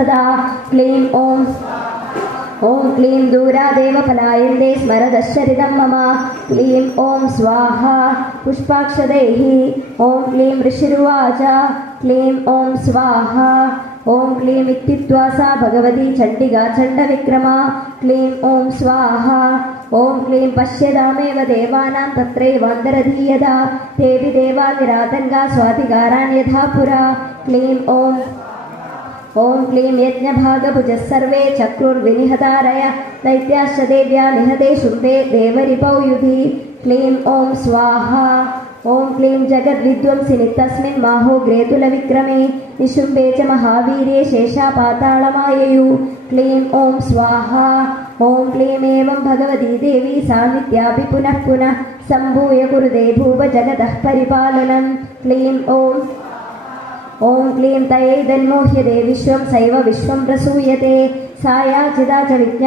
सदा क्लीं ॐ क्लीं दूरादेव पलायन्ते स्मरदश्चरितं मम क्लीं ॐ स्वाहा पुष्पाक्षदैः ॐ क्लीं ऋषिरुवाच क्लीं ॐ स्वाहा ॐ क्लीं इत्युक्त्वा सा भगवती चण्डिका चण्डविक्रमा क्लीं ॐ स्वाहा ॐ क्लीं पश्यदामेव देवानां तत्रैवान्तरधीयता तेऽपि देवा निरातङ्गा स्वाधिकारान् यथा पुरा क्लीं ॐ क्लीं यज्ञभागभुजः सर्वे चक्रुर्विनिहतारय दैत्याश्च देव्या निहते शुम्भे देवरिपौ युधि क्लीं ॐ स्वाहा ॐ क्लीं जगद्विध्वंसिनि तस्मिन् माहोग्रेतुलविक्रमे निशुम्भे च महावीर्ये शेषापातालमाययु क्लीं ॐ स्वाहा ॐ क्लीं एवं भगवती देवी सान्निध्यापि पुनः पुनः सम्भूय कुरुते भूव जगतः परिपालनं क्लीं ॐ क्लीं तयैदन्मोह्यते विश्वं सैव विश्वं प्रसूयते सा याचिता च विज्ञा